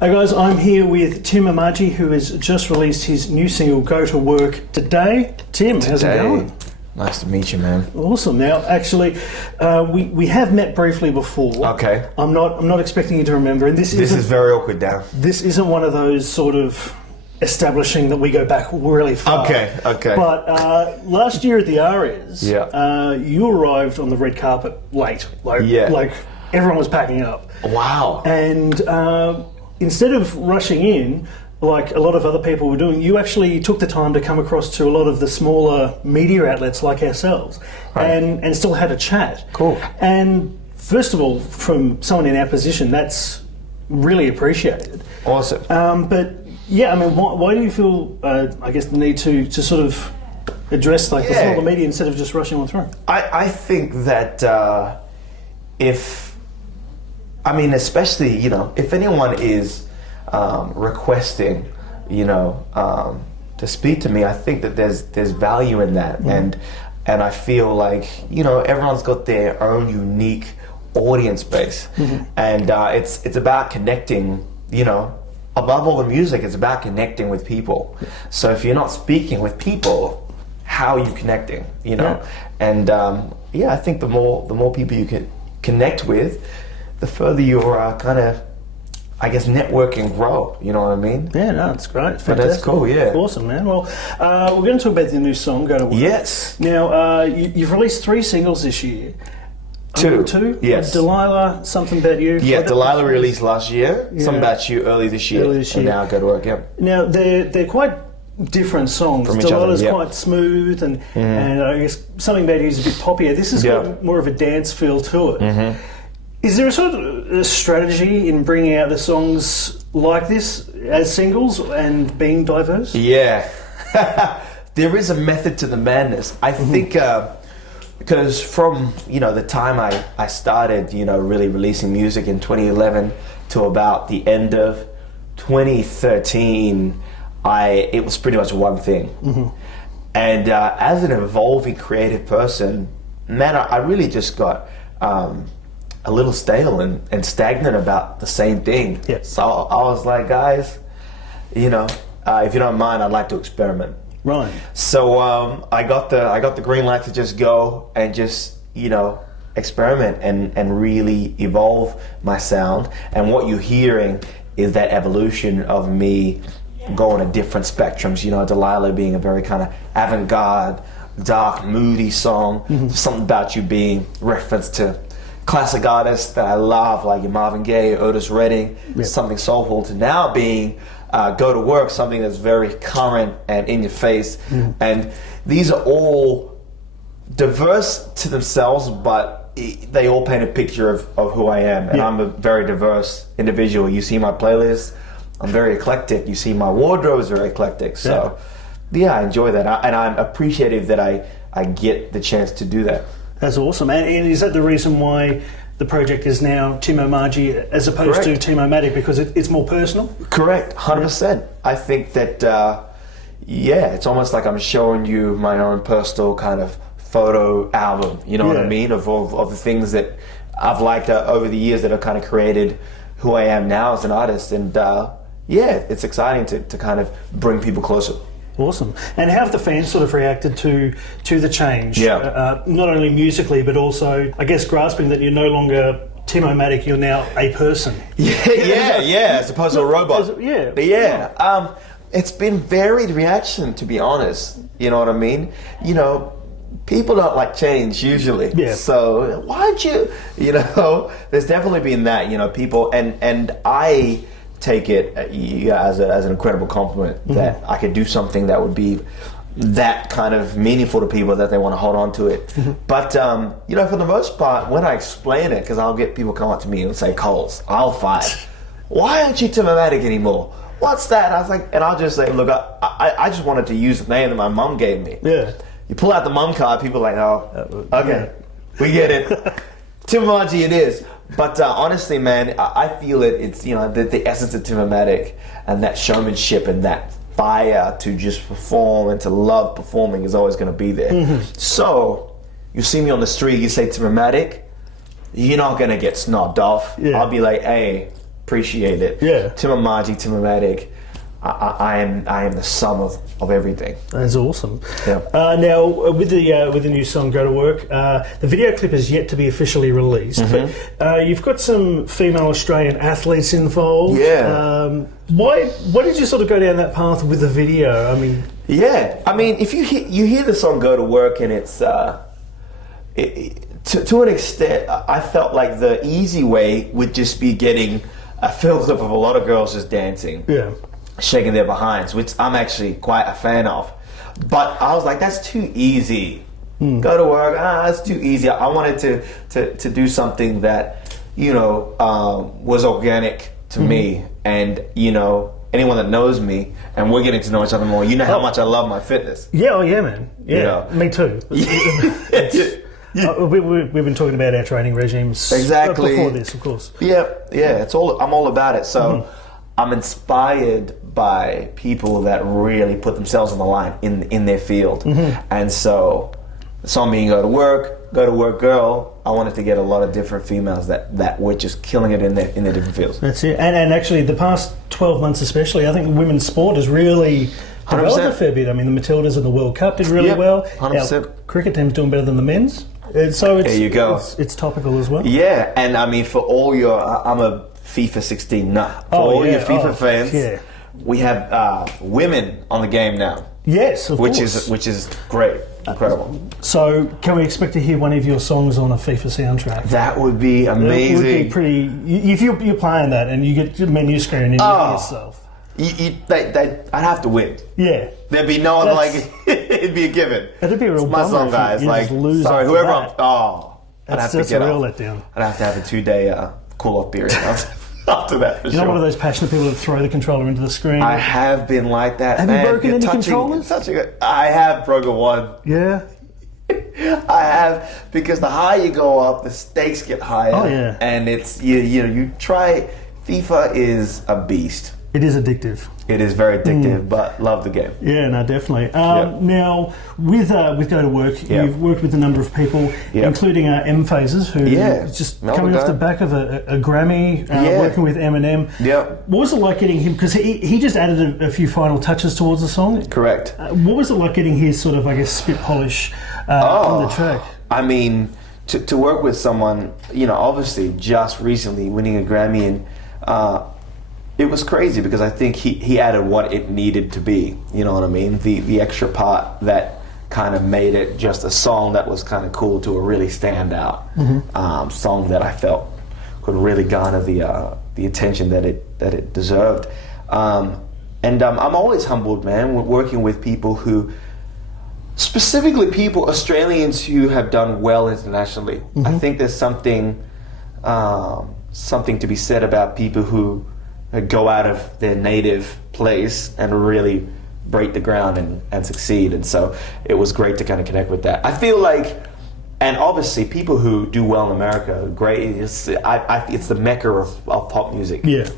Hey guys, I'm here with Tim Omaji, who has just released his new single, Go to Work, today. Tim, how's it going? Nice to meet you, man. Awesome. Now, actually, we have met briefly before. Okay. I'm not expecting you to remember, and this is very awkward now. This isn't one of those sort of establishing that we go back really far. Okay. But last year at the Arias, you arrived on the red carpet late. Like everyone was packing up. Wow. And instead of rushing in, like a lot of other people were doing, you actually took the time to come across to a lot of the smaller media outlets like ourselves, and still had a chat. Cool. And first of all, from someone in our position, that's really appreciated. Awesome. But yeah, I mean, why do you feel, I guess, the need to sort of address the smaller media instead of just rushing on through? I think that especially, if anyone is requesting, to speak to me, I think that there's value in that, and I feel like everyone's got their own unique audience base, and it's about connecting. Above all the music, it's about connecting with people. So if you're not speaking with people, how are you connecting? And I think the more people you can connect with, the further your kind of, I guess, network and grow. You know what I mean? Yeah, no, it's great. It's but that's cool, yeah. Awesome, man. Well, we're going to talk about the new song, Go to Work. Yes. Now, you've released 3 singles this year. Two? Yes. Delilah, Something About You. Yeah, Delilah released last year. Yeah. Something About You early this year. And now Go to Work, yeah. Now, they're quite different songs. From each other, Delilah's quite smooth, and I guess Something About You is a bit poppier. This has got more of a dance feel to it. Is there a sort of a strategy in bringing out the songs like this as singles and being diverse? Yeah. There is a method to the madness. I think because from the time I started really releasing music in 2011 to about the end of 2013, it was pretty much one thing. And as an evolving creative person, man, I really just got a little stale and stagnant about the same thing. Yes. So I was like, guys, if you don't mind, I'd like to experiment. Right. So I got the green light to just go and just experiment and really evolve my sound. And what you're hearing is that evolution of me going to different spectrums. Delilah being a very kind of avant-garde, dark, moody song. Something About You being reference to classic artists that I love, like your Marvin Gaye, Otis Redding, something soulful, to now being Go to Work, something that's very current and in your face. And these are all diverse to themselves, but they all paint a picture of who I am. And I'm a very diverse individual. You see my playlist, I'm very eclectic. You see my wardrobe is very eclectic. So I enjoy that. And I'm appreciative that I get the chance to do that. That's awesome. And is that the reason why the project is now Tim Omaji as opposed to Timomatic, because it's more personal? Correct, 100%. I think that, it's almost like I'm showing you my own personal kind of photo album, you know what I mean, of the things that I've liked over the years that have kind of created who I am now as an artist. And it's exciting to kind of bring people closer. Awesome. And how have the fans sort of reacted to the change? Not only musically, but also, I guess, grasping that you're no longer Timomatic, you're now a person. As opposed to a robot. It's been varied reaction, to be honest. You know what I mean? People don't like change usually. So why don't you? There's definitely been that. People and I take it as an incredible compliment that I could do something that would be that kind of meaningful to people that they want to hold on to it. But for the most part, when I explain it, because I'll get people come up to me and say, Coles, I'll fight. Why aren't you Timomatic anymore? What's that? I was like, and I'll just say, look, I just wanted to use the name that my mom gave me. You pull out the mom card, people are like, oh, okay, we get it. Timomaji it is. But honestly, man, I feel it's the essence of Timomatic, and that showmanship and that fire to just perform and to love performing is always going to be there. So you see me on the street, you say Timomatic, you're not going to get snobbed off. I'll be like, hey, appreciate it. Yeah. Tim Omaji, Timomatic. I am the sum of everything. That's awesome. Yeah. Now with the new song "Go to Work," the video clip is yet to be officially released, but you've got some female Australian athletes involved. Yeah. Why did you sort of go down that path with the video? I mean, if you hear the song "Go to Work" and it's to an extent, I felt like the easy way would just be getting a film clip of a lot of girls just dancing. Yeah. Shaking their behinds, which I'm actually quite a fan of. But I was like, that's too easy. Go to work, that's too easy. I wanted to do something that, was organic to me. And, anyone that knows me, and we're getting to know each other more, how much I love my fitness. Yeah, oh yeah, man. Yeah, me too. We've been talking about our training regimes exactly before this, of course. Yeah. I'm all about it. So I'm inspired by people that really put themselves on the line in their field. And so the song being Go to Work Girl, I wanted to get a lot of different females that were just killing it in their different fields. That's it. And actually the past 12 months especially, I think women's sport has really developed a fair bit. I mean, the Matildas in the World Cup did really well. 100%. Our cricket team's doing better than the men's. So it's, there you go. It's topical as well. Yeah, and I mean, for all your... I'm a FIFA 16 nut. For all your FIFA fans, we have women on the game now. Yes, of course. Which is great, incredible. So, can we expect to hear one of your songs on a FIFA soundtrack? That would be amazing. It would be pretty. If you're playing that and you get the menu screen and you hear yourself, I'd have to win. Yeah, there'd be no one it'd be a given. It'd be a real my song, guys. Sorry, whoever. I'd have to get a real off. letdown. I'd have to have a 2-day cool-off period after that. You're not one of those passionate people that throw the controller into the screen. I have been like that. Have you broken any controllers? I have broken one. Yeah. I have, because the higher you go up, the stakes get higher. Oh yeah. And it's you try. FIFA is a beast. It is addictive. It is very addictive, but love the game. Yeah, no, definitely. Now, with Go to Work, you've worked with a number of people, including M-Phazes, who is just coming off the back of a Grammy, working with Eminem. Yeah. What was it like getting him? Because he just added a few final touches towards the song. Correct. What was it like getting his sort of, I guess, spit polish on the track? I mean, to work with someone, obviously just recently winning a Grammy, and it was crazy because I think he added what it needed to be. You know what I mean? The extra part that kind of made it just a song that was kind of cool to a really standout song that I felt could really garner the attention that it deserved. And I'm always humbled, man, working with people who, specifically Australians who have done well internationally. I think there's something to be said about people who go out of their native place and really break the ground and succeed. And so it was great to kind of connect with that. I feel like, and obviously people who do well in America, great. It's the mecca of pop music. Yeah.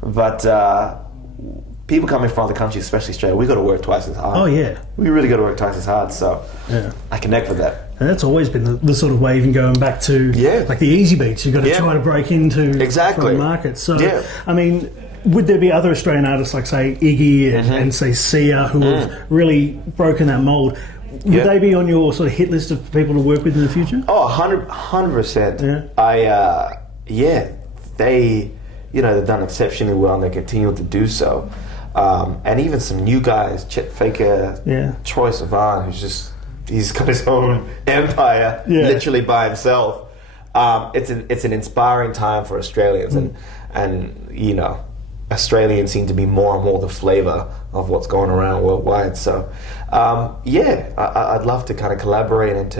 But people coming from other countries, especially Australia, we got to work twice as hard. Oh yeah, we really got to work twice as hard. So I connect with that. And that's always been the sort of way, even going back to like the easy beats, you've got to try to break into the market. So I mean, would there be other Australian artists like say Iggy and say Sia who have really broken that mould? Would they be on your sort of hit list of people to work with in the future? Oh, 100%. They've done exceptionally well and they continue to do so. And even some new guys, Chet Faker, Troye Sivan, he's got his own empire literally by himself. It's an inspiring time for Australians, and Australians seem to be more and more the flavour of what's going around worldwide. So I'd love to kind of collaborate and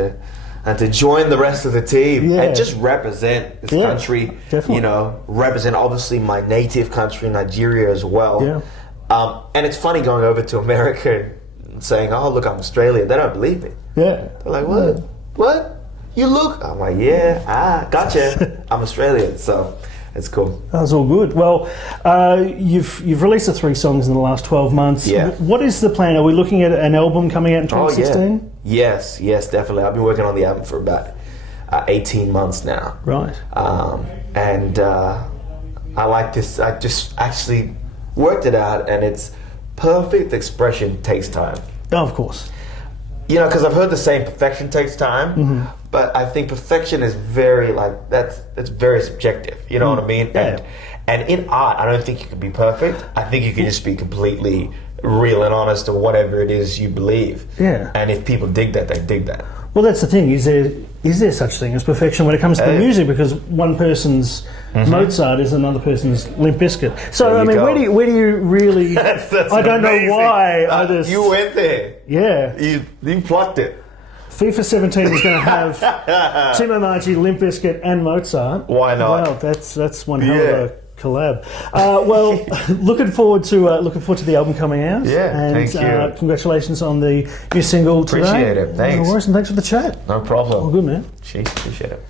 to join the rest of the team and just represent this country. Definitely. Represent obviously my native country, Nigeria, as well. And it's funny going over to America and saying, "Oh, look, I'm Australian." They don't believe me. They're like, "What? What? You look?" I'm like, "Gotcha. I'm Australian." So it's cool. That's all good. Well, you've released the 3 songs in the last 12 months. What is the plan? Are we looking at an album coming out in 2016? Yes, definitely. I've been working on the album for about 18 months now. Right. And I like this. I just actually worked it out, and it's perfect expression takes time. Oh, of course. You know, because I've heard the saying perfection takes time, but I think perfection is very that's very subjective. You know what I mean? Yeah. And in art, I don't think you can be perfect. I think you can just be completely real and honest to whatever it is you believe. Yeah. And if people dig that, they dig that. Well, that's the thing. Is there such thing as perfection when it comes to the music? Because one person's Mozart is another person's Limp Bizkit. So I mean, where do you really? That's I don't amazing. know why. You went there. Yeah. You plucked it. FIFA 17 is going to have Tim Omaji, Limp Bizkit, and Mozart. Why not? Well, that's one hell of a collab. Well, looking forward to the album coming out. Yeah, and thank you. Congratulations on the new single today. Appreciate it. Thanks. No worries, and thanks for the chat. No problem. All good, man. Jeez, appreciate it.